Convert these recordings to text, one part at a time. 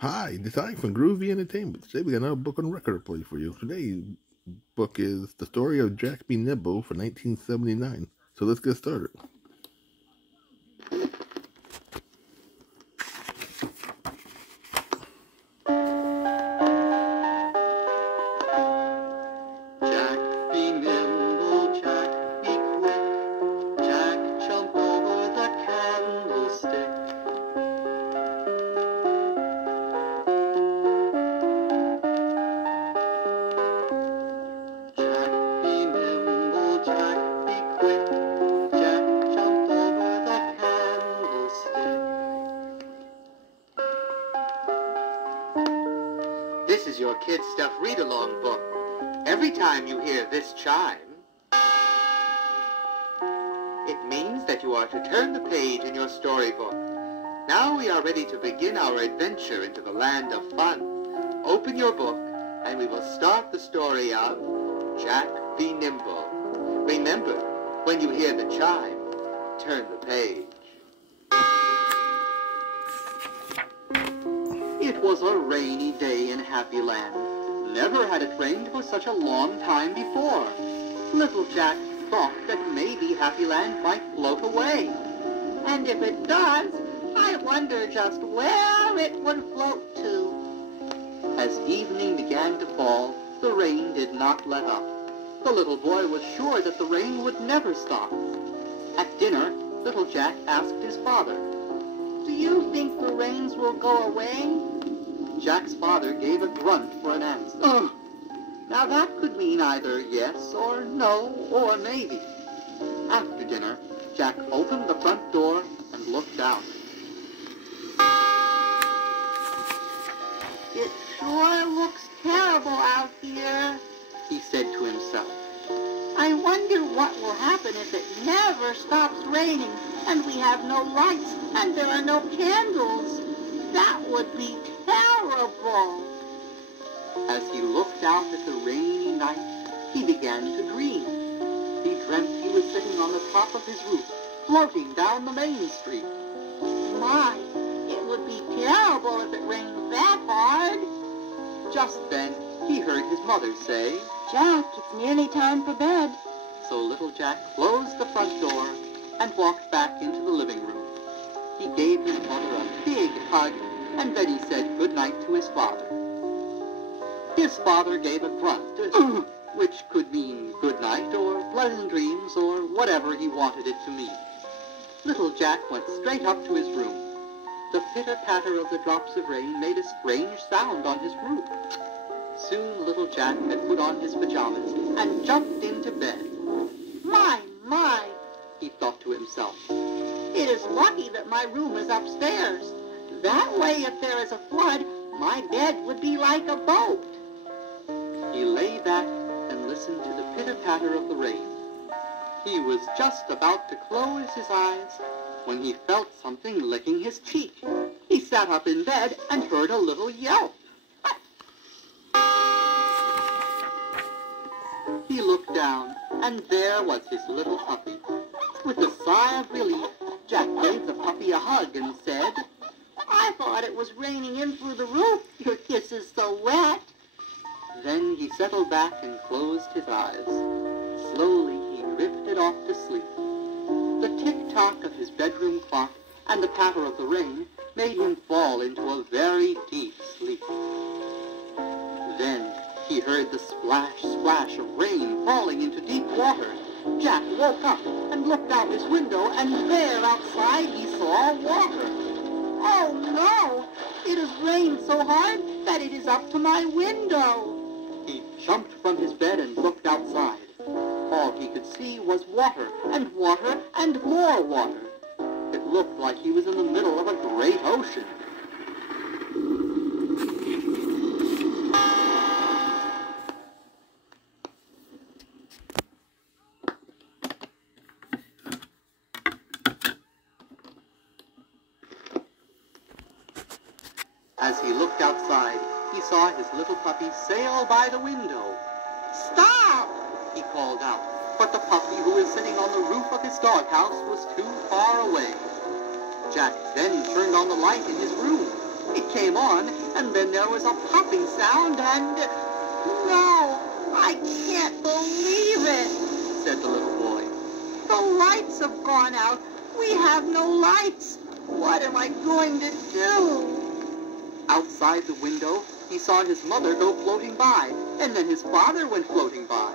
Hi, this is Ike from Groovy Entertainment. Today we got another book on record to play for you. Today's book is The Story of Jack B. Nimble for 1979. So let's get started. Jack, be nimble, Jack, be quick. Jack, jump over the candlestick. Jack, be nimble, Jack, be quick. Jack, jump over the candlestick. This is your Kid Stuff Read-Along book. Every time you hear this chime, it means that you are to turn the page in your storybook. Now we are ready to begin our adventure into the land of fun. Open your book, and we will start the story of Jack be Nimble. Remember, when you hear the chime, turn the page. It was a rainy day in Happy Land. Never had it rained for such a long time before. Little Jack thought that maybe Happy Land might float away. And if it does, I wonder just where it would float to. As evening began to fall, the rain did not let up. The little boy was sure that the rain would never stop. At dinner, little Jack asked his father, "Do you think the rains will go away?" Jack's father gave a grunt for an answer. "Ugh." Now that could mean either yes or no or maybe. After dinner, Jack opened the front door and looked out. "It sure looks terrible out here," he said to himself. "I wonder what will happen if it never stops raining and we have no lights and there are no candles. That would be terrible." As he looked out at the rainy night, he began to dream. He dreamt he was sitting on the top of his roof, floating down the main street. My, it would be terrible if it rained that hard. Just then, he heard his mother say, "Jack, it's nearly time for bed." So little Jack closed the front door and walked back into the living room. He gave his mother a big hug, and then he said good night to his father. His father gave a grunt, which could mean good night or pleasant dreams or whatever he wanted it to mean. Little Jack went straight up to his room. The pitter-patter of the drops of rain made a strange sound on his roof. Soon little Jack had put on his pajamas and jumped into bed. My, he thought to himself. It is lucky that my room is upstairs. That way, if there is a flood, my bed would be like a boat. He lay back and listened to the pitter-patter of the rain. He was just about to close his eyes when he felt something licking his cheek. He sat up in bed and heard a little yelp. He looked down, and there was his little puppy. With a sigh of relief, Jack gave the puppy a hug and said, "I thought it was raining in through the roof. Your kiss is so wet." Then he settled back and closed his eyes. Slowly he drifted off to sleep. The tick-tock of his bedroom clock and the patter of the rain made him fall into a very deep sleep. Then he heard the splash, splash of rain falling into deep water. Jack woke up and looked out his window, and there outside he saw water. "Oh no! It has rained so hard that it is up to my window." He jumped from his bed and looked outside. All he could see was water and water and more water. It looked like he was in the middle of a great ocean. As he looked outside, he saw his little puppy sail by the window. "Stop!" he called out, but the puppy who was sitting on the roof of his doghouse was too far away. Jack then turned on the light in his room. It came on, and then there was a popping sound, and... No, I can't believe it, said the little boy. The lights have gone out. We have no lights. What am I going to do? Outside the window, he saw his mother go floating by, and then his father went floating by.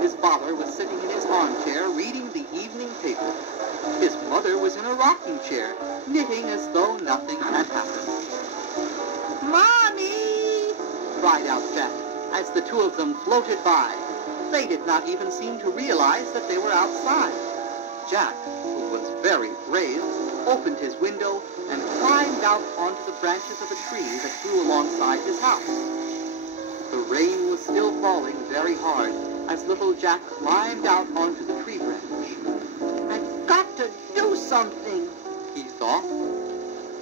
His father was sitting in his armchair reading the evening paper. His mother was in a rocking chair, knitting as though nothing had happened. "Mommy!" cried out Jack, as the two of them floated by. They did not even seem to realize that they were outside. Jack, who was very brave, opened his window and climbed out onto the branches of a tree that grew alongside his house. The rain was still falling very hard as little Jack climbed out onto the tree branch. "I've got to do something," he thought.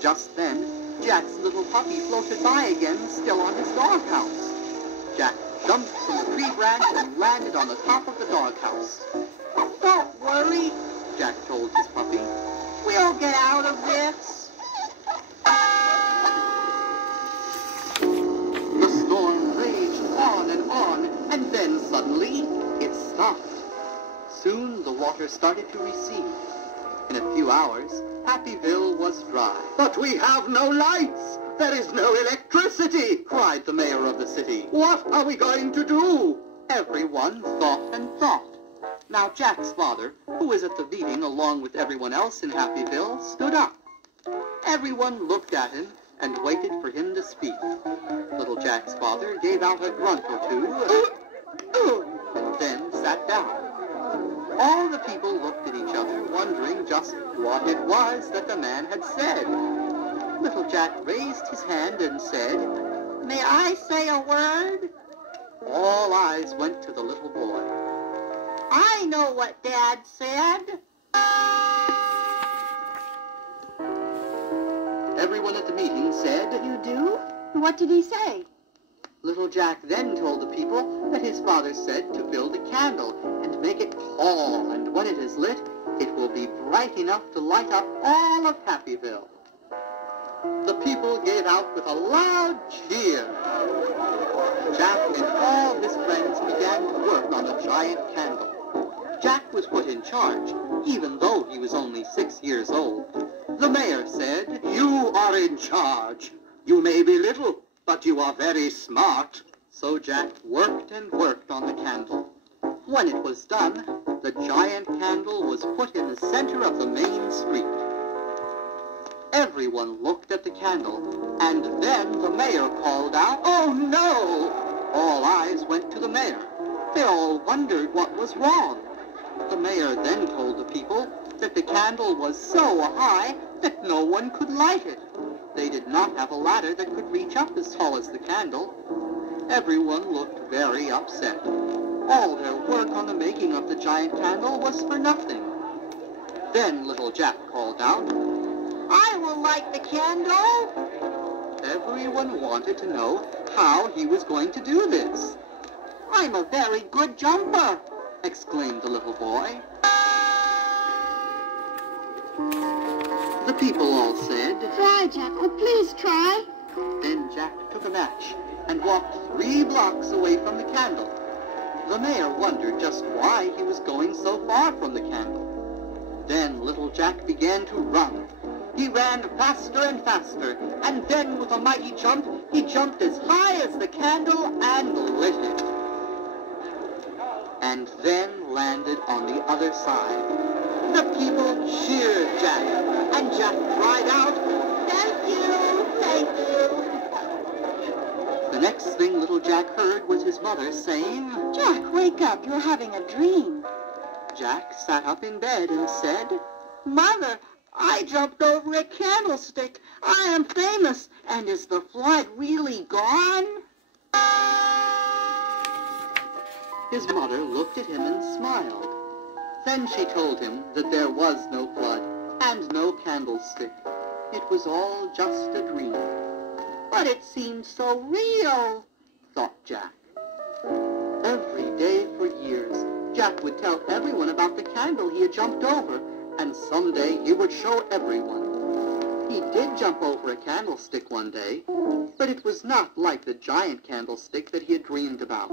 Just then, Jack's little puppy floated by again, still on his doghouse. Jack jumped from the tree branch and landed on the top of the doghouse. "Don't worry," Jack told his puppy. "We'll get out of this." The storm raged on, and then suddenly it stopped. Soon the water started to recede. In a few hours, Happyville was dry. "But we have no lights! There is no electricity!" cried the mayor of the city. "What are we going to do?" Everyone thought and thought. Now Jack's father, who was at the meeting along with everyone else in Happyville, stood up. Everyone looked at him and waited for him to speak. Little Jack's father gave out a grunt or two, and then sat down. All the people looked at each other, wondering just what it was that the man had said. Little Jack raised his hand and said, "May I say a word?" All eyes went to the little boy. "I know what Dad said." Everyone at the meeting said, "You do? What did he say?" Little Jack then told the people that his father said to build a candle and make it tall, and when it is lit, it will be bright enough to light up all of Happyville. The people gave out with a loud cheer. Jack and all his friends began to work on the giant candle. Jack was put in charge, even though he was only 6 years old. The mayor said, "You are in charge. You may be little, but you are very smart." So Jack worked and worked on the candle. When it was done, the giant candle was put in the center of the main street. Everyone looked at the candle, and then the mayor called out, "Oh no!" All eyes went to the mayor. They all wondered what was wrong. The mayor then told the people that the candle was so high that no one could light it. They did not have a ladder that could reach up as tall as the candle. Everyone looked very upset. All their work on the making of the giant candle was for nothing. Then little Jack called out, "I will light the candle." Everyone wanted to know how he was going to do this. "I'm a very good jumper," exclaimed the little boy. The people all said, "Try, Jack. Oh, please try." Then Jack took a match and walked 3 blocks away from the candle. The mayor wondered just why he was going so far from the candle. Then little Jack began to run. He ran faster and faster, and then with a mighty jump, he jumped as high as the candle and lit it. And then landed on the other side. The people cheered Jack, and Jack cried out, "Thank you, thank you." The next thing little Jack heard was his mother saying, "Jack, wake up. You're having a dream." Jack sat up in bed and said, "Mother, I jumped over a candlestick. I am famous. And is the flood really gone?" His mother looked at him and smiled. Then she told him that there was no flood and no candlestick. It was all just a dream. But it seemed so real, thought Jack. Every day for years, Jack would tell everyone about the candle he had jumped over, and someday he would show everyone. He did jump over a candlestick one day, but it was not like the giant candlestick that he had dreamed about.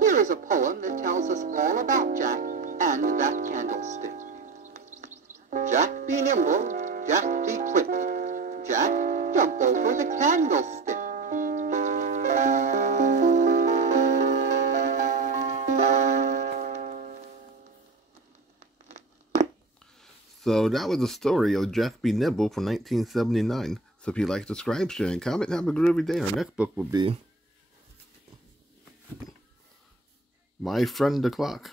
Here is a poem that tells us all about Jack and that candlestick. Jack be nimble, Jack be quick. Jack, jump over the candlestick. So that was the story of Jack be Nimble from 1979. So if you like, subscribe, share, and comment. Have a groovy day. Our next book will be My Friend the Clock.